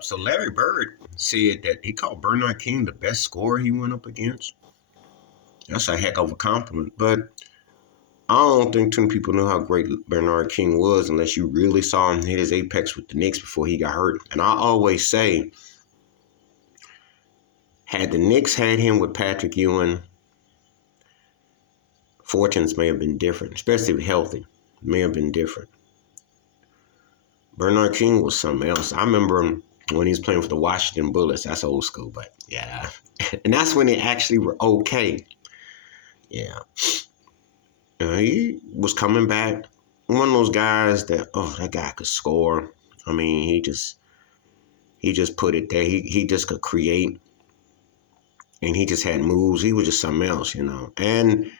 So Larry Bird said that he called Bernard King the best scorer he went up against. That's a heck of a compliment. But I don't think too many people know how great Bernard King was unless you really saw him hit his apex with the Knicks before he got hurt. And I always say, had the Knicks had him with Patrick Ewing, fortunes may have been different, especially if healthy. May have been different. Bernard King was something else. I remember him when he was playing for the Washington Bullets. That's old school, but yeah. And that's when they actually were okay. Yeah. He was coming back. One of those guys that, that guy could score. I mean, he just put it there. He just could create. And he just had moves. He was just something else, And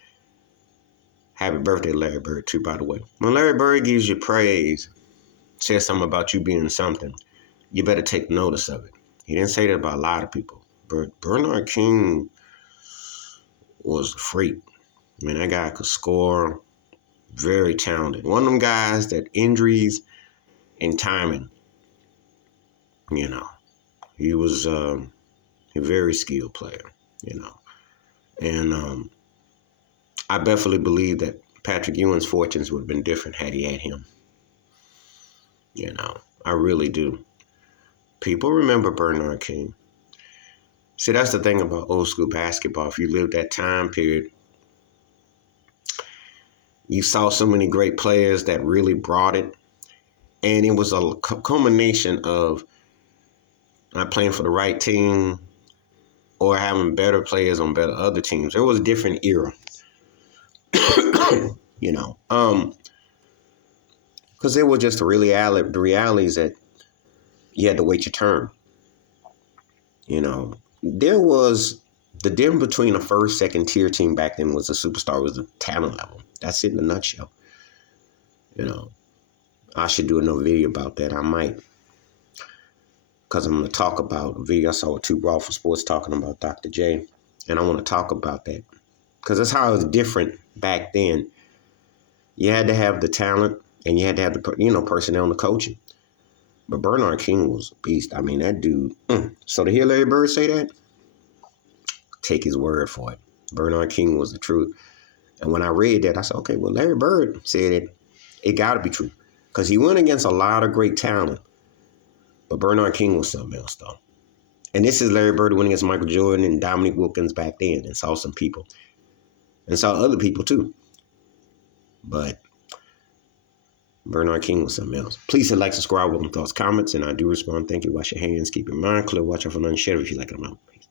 happy birthday, Larry Bird, too, by the way. When Larry Bird gives you praise, says something about you being something, you better take notice of it. He didn't say that about a lot of people. But Bernard King was a freak. I mean, that guy could score. Very talented. One of them guys that injuries and timing, he was a very skilled player, And I definitely believe that Patrick Ewing's fortunes would have been different had he had him. I really do. People remember Bernard King. See, that's the thing about old school basketball. If you lived that time period, you saw so many great players that really brought it. And it was a culmination of not playing for the right team or having better players on better other teams. It was a different era. Because it was just the realities that you had to wait your turn. There was the difference between a first, second tier team back then was a superstar, was the talent level. That's it in a nutshell. I should do another video about that. I might. Because I'm going to talk about a video I saw with Too Raw for Sports talking about Dr. J. And I want to talk about that. Because that's how it was different back then. You had to have the talent and you had to have the personnel and the coaching. But Bernard King was a beast. I mean, that dude. So to hear Larry Bird say that, take his word for it. Bernard King was the truth. And when I read that, I said, okay, well, Larry Bird said it. It got to be true. Because he went against a lot of great talent. But Bernard King was something else, though. And this is Larry Bird winning against Michael Jordan and Dominique Wilkins back then, and saw some people. And saw other people, too. But Bernard King was something else. Please hit like, subscribe, welcome thoughts, comments, and I do respond. Thank you. Wash your hands. Keep your mind clear. Watch out for none. Share if you like it. I'm out. Peace.